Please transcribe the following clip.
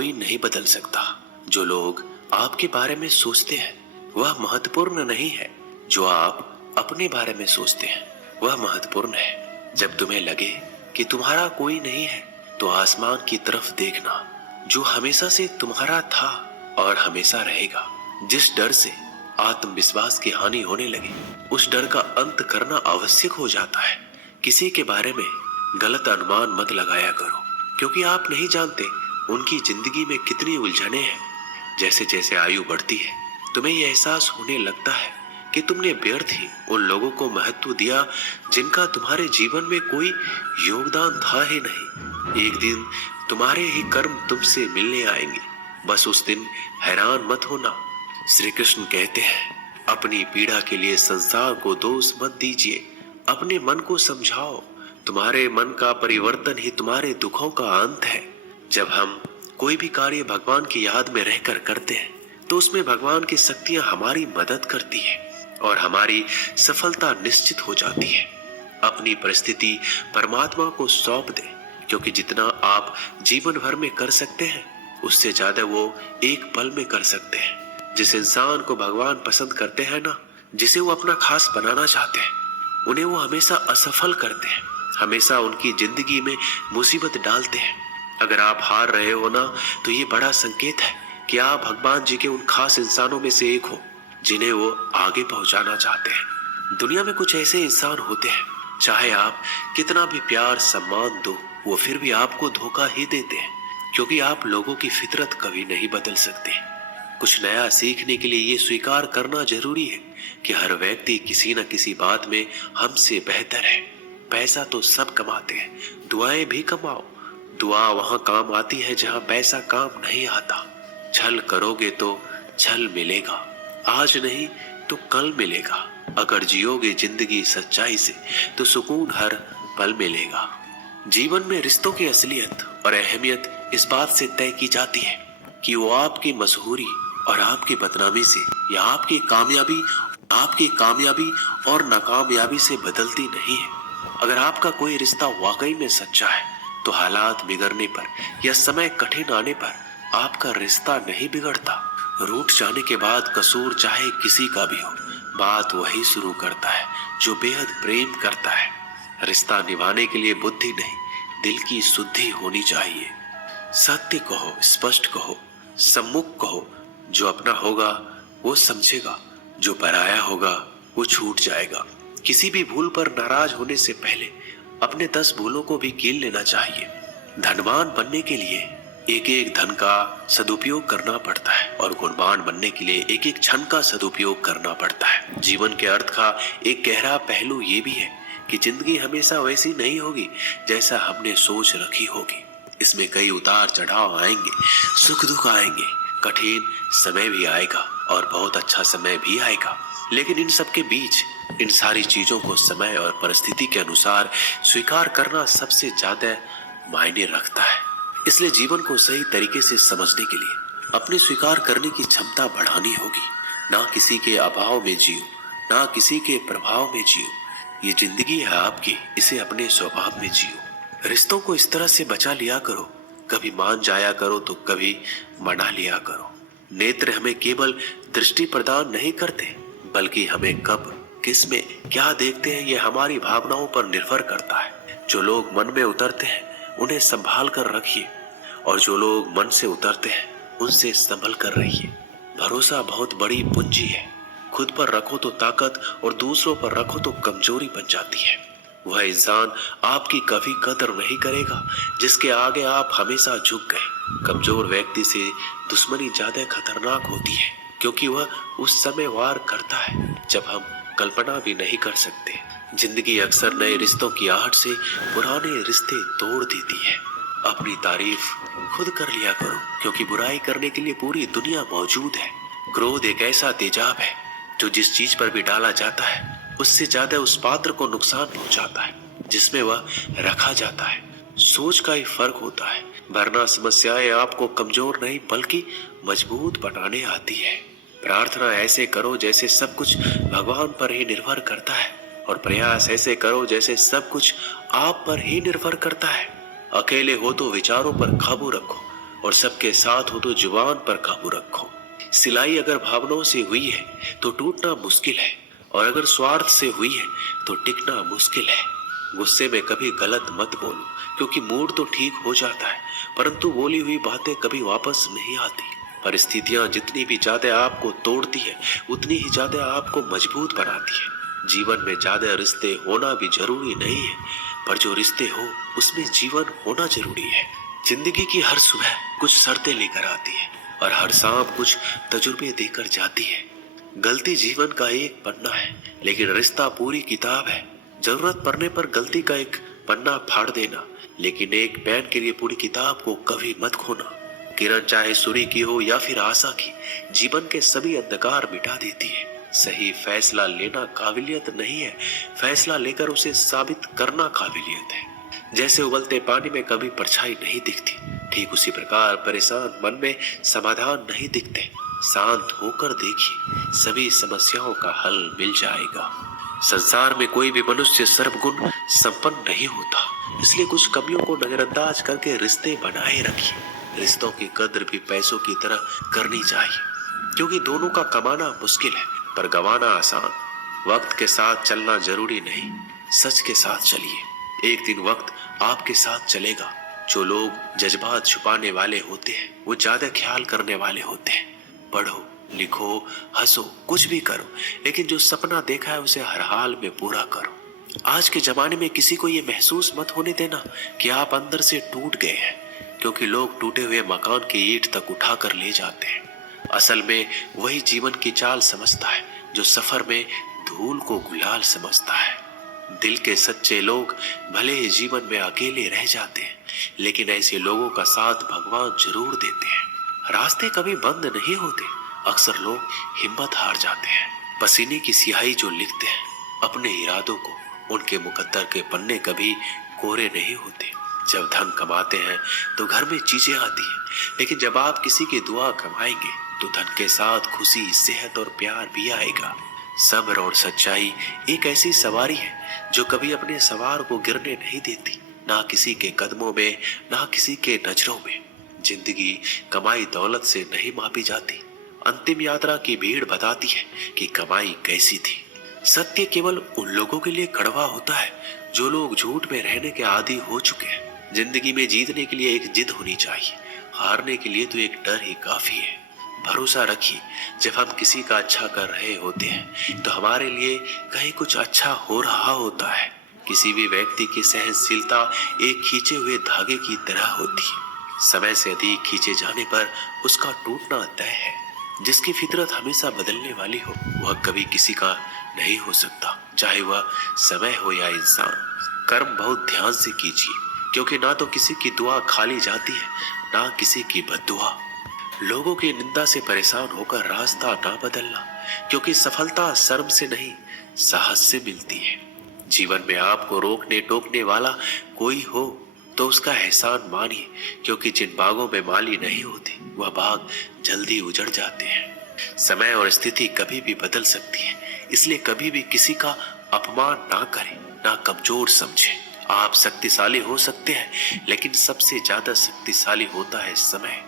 कोई नहीं बदल सकता। जो लोग आपके बारे में सोचते हैं वह महत्वपूर्ण नहीं है, जो आप अपने बारे में सोचते हैं वह महत्वपूर्ण है। जब तुम्हें लगे कि तुम्हारा कोई नहीं है तो आसमान की तरफ देखना, जो हमेशा से तुम्हारा था और हमेशा रहेगा। जिस डर से आत्मविश्वास की हानि होने लगे उस डर का अंत करना आवश्यक हो जाता है। किसी के बारे में गलत अनुमान मत लगाया करो, क्योंकि आप नहीं जानते उनकी जिंदगी में कितनी उलझने हैं। जैसे जैसे आयु बढ़ती है तुम्हें यह एहसास होने लगता है कि तुमने व्यर्थ ही उन लोगों को महत्व दिया जिनका तुम्हारे जीवन में कोई योगदान था ही नहीं। एक दिन तुम्हारे ही कर्म तुमसे मिलने आएंगे, बस उस दिन हैरान मत होना। श्री कृष्ण कहते हैं, अपनी पीड़ा के लिए संसार को दोष मत दीजिए, अपने मन को समझाओ। तुम्हारे मन का परिवर्तन ही तुम्हारे दुखों का अंत है। जब हम कोई भी कार्य भगवान की याद में रहकर करते हैं तो उसमें भगवान की शक्तियां हमारी मदद करती है और हमारी सफलता निश्चित हो जाती है। अपनी परिस्थिति परमात्मा को सौंप दें, क्योंकि जितना आप जीवन भर में कर सकते हैं उससे ज्यादा वो एक पल में कर सकते हैं। जिस इंसान को भगवान पसंद करते हैं ना, जिसे वो अपना खास बनाना चाहते हैं, उन्हें वो हमेशा असफल करते हैं, हमेशा उनकी जिंदगी में मुसीबत डालते हैं। अगर आप हार रहे हो ना तो ये बड़ा संकेत है कि आप भगवान जी के उन खास इंसानों में से एक हो जिन्हें वो आगे पहुंचाना चाहते हैं। दुनिया में कुछ ऐसे इंसान होते हैं, चाहे आप कितना भी प्यार सम्मान दो वो फिर भी आपको धोखा ही देते हैं, क्योंकि आप लोगों की फितरत कभी नहीं बदल सकते। कुछ नया सीखने के लिए ये स्वीकार करना जरूरी है कि हर व्यक्ति किसी न किसी बात में हमसे बेहतर है। पैसा तो सब कमाते हैं, दुआएं भी कमाओ। दुआ वहां काम आती है जहां पैसा काम नहीं आता। छल करोगे तो छल मिलेगा, आज नहीं तो कल मिलेगा। अगर जियोगे जिंदगी सच्चाई से तो सुकून हर पल मिलेगा। जीवन में रिश्तों की असलियत और अहमियत इस बात से तय की जाती है कि वो आपकी मशहूरी और आपकी बदनामी से या आपकी कामयाबी और नाकामयाबी से बदलती नहीं है। अगर आपका कोई रिश्ता वाकई में सच्चा है तो हालात बिगड़ने पर या समय कठिन आने पर आपका रिश्ता नहीं बिगड़ता। रूठ जाने के बाद कसूर चाहे किसी का भी हो, बात वही शुरू करता है जो बेहद प्रेम करता है। रिश्ता निभाने के लिए बुद्धि नहीं, दिल की शुद्धि होनी चाहिए। सत्य कहो, स्पष्ट कहो, सम्मुख कहो। जो अपना होगा वो समझेगा, जो पराया होगा वो छूट जाएगा। किसी भी भूल पर नाराज होने से पहले अपने 10 भूलों को भी गिन लेना चाहिए। धनवान बनने के लिए एक एक धन का सदुपयोग करना पड़ता है और गुणवान बनने के लिए एक एक क्षण का सदुपयोग करना पड़ता है। जीवन के अर्थ का एक गहरा पहलू ये भी है कि जिंदगी हमेशा वैसी नहीं होगी जैसा हमने सोच रखी होगी। इसमें कई उतार चढ़ाव आएंगे, सुख दुख आएंगे, कठिन समय भी आएगा और बहुत अच्छा समय भी आएगा। लेकिन इन सब के बीच इन सारी चीजों को समय और परिस्थिति के अनुसार स्वीकार करना सबसे ज्यादा मायने रखता है। इसलिए जीवन को सही तरीके से समझने के लिए अपने स्वीकार करने की क्षमता बढ़ानी होगी। ना किसी के अभाव में जियो, ना किसी के प्रभाव में जियो। ये जिंदगी है आपकी, इसे अपने स्वभाव में जियो। रिश्तों को इस तरह से बचा लिया करो, कभी मान जाया करो तो कभी मना लिया करो। नेत्र हमें केवल दृष्टि प्रदान नहीं करते, बल्कि हमें कब किस में क्या देखते हैं ये हमारी भावनाओं पर निर्भर करता है। जो लोग मन में उतरते हैं उन्हें संभाल कर रखिए और जो लोग मन से उतरते हैं उनसे संभल कर रहिए। भरोसा बहुत बड़ी पूंजी है। खुद पर रखो तो ताकत और दूसरों पर रखो तो कमजोरी बन जाती है। वह इंसान आपकी कभी कदर नहीं करेगा जिसके आगे आप हमेशा झुक गए। कमजोर व्यक्ति से दुश्मनी ज्यादा खतरनाक होती है, क्योंकि वह उस समय वार करता है जब हम कल्पना भी नहीं कर सकते। जिंदगी अक्सर नए रिश्तों की आहट से पुराने रिश्ते तोड़ देती है। अपनी तारीफ खुद कर लिया करो, क्योंकि बुराई करने के लिए पूरी दुनिया मौजूद है। क्रोध एक ऐसा तेजाब है जो जिस चीज पर भी डाला जाता है उससे ज्यादा उस पात्र को नुकसान पहुंचाता है जिसमें वह रखा जाता है। सोच का ही फर्क होता है, वरना समस्याएं आपको कमजोर नहीं बल्कि मजबूत बनाने आती है। प्रार्थना ऐसे करो जैसे सब कुछ भगवान पर ही निर्भर करता है और प्रयास ऐसे करो जैसे सब कुछ आप पर ही निर्भर करता है। अकेले हो तो विचारों पर काबू रखो और सबके साथ हो तो जुबान पर काबू रखो। सिलाई अगर भावनाओं से हुई है तो टूटना मुश्किल है, और अगर स्वार्थ से हुई है तो टिकना मुश्किल है। गुस्से में कभी गलत मत बोलो, क्योंकि मूड तो ठीक हो जाता है, परंतु बोली हुई बातें कभी वापस नहीं आती। परिस्थितियां जितनी भी ज्यादा आपको तोड़ती है, उतनी ही ज्यादा आपको मजबूत बनाती है। जीवन में ज्यादा रिश्ते होना भी जरूरी नहीं है, पर जो रिश्ते हो उसमें जीवन होना जरूरी है। जिंदगी की हर सुबह कुछ शर्तें लेकर आती है, और हर शाम कुछ तजुर्बे देकर जाती है। गलती जीवन का एक पन्ना है, लेकिन रिश्ता पूरी किताब है। जरूरत पड़ने पर गलती का एक पन्ना फाड़ देना, लेकिन एक पेन के लिए पूरी किताब को कभी मत खोना। किरण चाहे सूर्य की हो या फिर आशा की, जीवन के सभी अंधकार मिटा देती है। सही फैसला लेना काबिलियत नहीं है, फैसला लेकर उसे साबित करना काबिलियत है। जैसे उबलते पानी में कभी परछाई नहीं दिखती, ठीक उसी प्रकार परेशान मन में समाधान नहीं दिखते। शांत होकर देखिए, सभी समस्याओं का हल मिल जाएगा। संसार में कोई भी मनुष्य सर्वगुण संपन्न नहीं होता, इसलिए कुछ कमियों को नजरअंदाज करके रिश्ते बनाए रखिए। रिश्तों की कद्र भी पैसों की तरह करनी चाहिए, क्योंकि दोनों का कमाना मुश्किल है पर गंवाना आसान। वक्त के साथ चलना जरूरी नहीं, सच के साथ चलिए। एक दिन वक्त आपके साथ चलेगा। जो लोग जज्बात छुपाने वाले होते हैं, वो ज्यादा ख्याल करने वाले होते हैं। पढ़ो, लिखो, हंसो, कुछ भी करो, लेकिन जो सपना देखा है उसे हर हाल में पूरा करो। आज के जमाने में किसी को ये महसूस मत होने देना कि आप अंदर से टूट गए हैं, क्योंकि लोग टूटे हुए मकान की ईंट तक उठा कर ले जाते हैं। असल में वही जीवन की चाल समझता है जो सफर में धूल को गुलाल समझता है। दिल के सच्चे लोग भले ही जीवन में अकेले रह जाते हैं, लेकिन ऐसे लोगों का साथ भगवान जरूर देते हैं। रास्ते कभी बंद नहीं होते, अक्सर लोग हिम्मत हार जाते हैं। पसीने की स्याही जो लिखते हैं अपने इरादों को, उनके मुकद्दर के पन्ने कभी कोरे नहीं होते। जब धन कमाते हैं तो घर में चीजें आती हैं, लेकिन जब आप किसी की दुआ कमाएंगे तो धन के साथ खुशी, सेहत और प्यार भी आएगा। सब्र और सच्चाई एक ऐसी सवारी है जो कभी अपने सवार को गिरने नहीं देती, ना किसी के कदमों में, ना किसी के नजरों में। जिंदगी कमाई दौलत से नहीं मापी जाती, अंतिम यात्रा की भीड़ बताती है कि कमाई कैसी थी। सत्य केवल उन लोगों के लिए कड़वा होता है जो लोग झूठ में रहने के आदी हो चुके हैं। जिंदगी में जीतने के लिए एक जिद होनी चाहिए, हारने के लिए तो एक डर ही काफी है। भरोसा रखिए, जब हम किसी का अच्छा कर रहे होते हैं तो हमारे लिए कहीं कुछ अच्छा हो रहा होता है। किसी भी व्यक्ति की सहनशीलता एक खींचे हुए धागे की तरह होती है। समय से अधिक खींचे जाने पर उसका टूटना तय है। जिसकी फितरत हमेशा बदलने वाली हो, वह कभी किसी का नहीं हो सकता, चाहे वह समय हो या इंसान। कर्म बहुत ध्यान से कीजिए, क्योंकि ना तो किसी की दुआ खाली जाती है, ना किसी की बद्दुआ। लोगों की निंदा से परेशान होकर रास्ता ना बदलना, क्योंकि सफलता शर्म से नहीं, साहस से मिलती है। जीवन में आपको रोकने टोकने वाला कोई हो तो उसका एहसान मानिए, क्योंकि जिन बागों में माली नहीं होती वह बाग जल्दी उजड़ जाते हैं। समय और स्थिति कभी भी बदल सकती है, इसलिए कभी भी किसी का अपमान ना करें, ना कमजोर समझें। आप शक्तिशाली हो सकते हैं, लेकिन सबसे ज्यादा शक्तिशाली होता है समय।